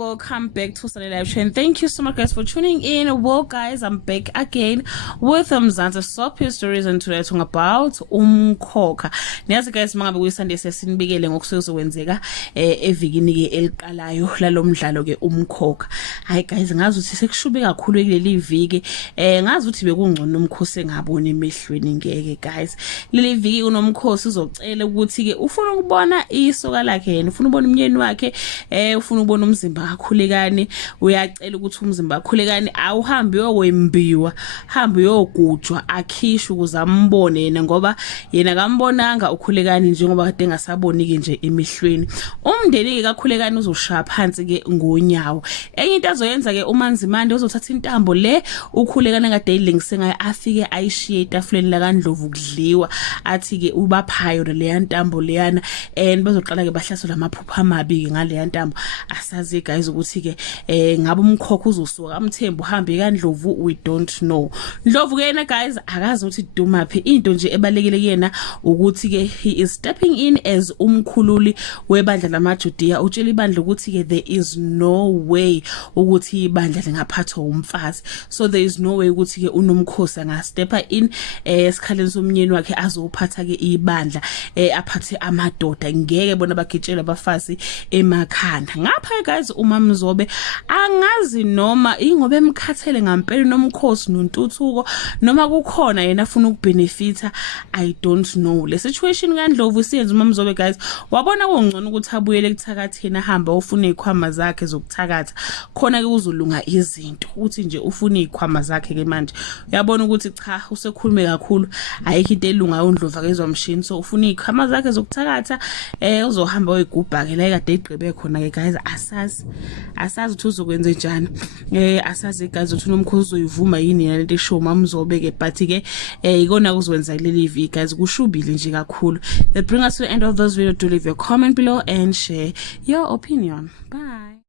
welcome back to Sunday Live Show, and thank you so much guys for tuning in. Well guys, I'm back again with Mzansi Soap Stories, and today talking about umkhokha. Niyazi guys, mangabe kuyiSunday sesinibikele ngokusezokwenzeka evikini ke eliqalayo lalomdlalo ke umkhokha. Hayi guys, ngazi ukuthi sekushube kakhulu kuleli viki. Ngazi ukuthi bekungcono umkhosi engaboni emehlweni ngeke guys. Leli viki unomkhosi uzocela ukuthi ke ufuna ukubona isoka lakhe yena, ufuna ubona umnyeni wakhe, ufuna ubona umzimba kakhulekani, uyacela ukuthi umzimba kakhulekani awuhambi yokwembiwa, hambe yogujwa akhishwe ukuze ambone yena, ngoba yena kambonanga ukhulekani njengoba kade engasaboni ke nje emehlweni. Umndeni ke kakhulekani uzoshaya phansi ke ngonyawo. Enye into azoyenza ke uManzimande uzothatha intambo le ukhulekani kade eyilengise ngayo afike ayishiye etafuleni la kaNdlovu kudliwa, athi ke ubaphayo le ntambo leyana, and bazoqala ke bahlasela amaphupha amabi ngale ntambo. Asazi guys ukuthi ke ngabe umkhokha uzosuka amthembu uhambe kaNdlovu, we don't know. Ndlovu ke yena guys akazi ukuthi dumaphi, into nje ebalekile kuyena ukuthi ke he is stepping in as umkhululi webandla lamaJudiya. Utshela ibandla ukuthi ke there is no way ukuthi ibandla lingaphathwa umfazi, so there is no way ukuthi ke unomkhosi anga stepper in esikhaleni somnyeni wakhe azophatha ke ibandla aphathe amadoda. Ngeke bona bagitshela abafazi emakhanda. Ngapha guys uMamZobe angazi noma ingobe emkhathele ngampela nomkhosi nontuthuko, noma kukhona yena afuna ukubenefita, I don't know. Le situation kaNdlovu siyenza uMamZobe guys wabona kungcono ukuthi abuyele kuthakatheni, ahamba ufuna izikhwama zakhe zokuthakatha, khona ke uzolunga izinto. Uthi nje ufuna izikhwama zakhe ke manje uyabona ukuthi cha usekhulume kakhulu, ayikho into elunga uNdlovu akezwa mshini, so ufuna izikhwama zakhe zokuthakatha, uzohamba uyigubha ke la kade igqibe khona ke guys. Asazi ukuthi uzokwenza njani, asazi guys ukuthi unomkhosi uzoyivuma yini yena lento eshow uMamZobe ke, but ke ikona kuzokwenza kuleli viki guys, kushubile nje kakhulu. That brings us to the end of this video. Do leave your comment below and share your opinion. Bye.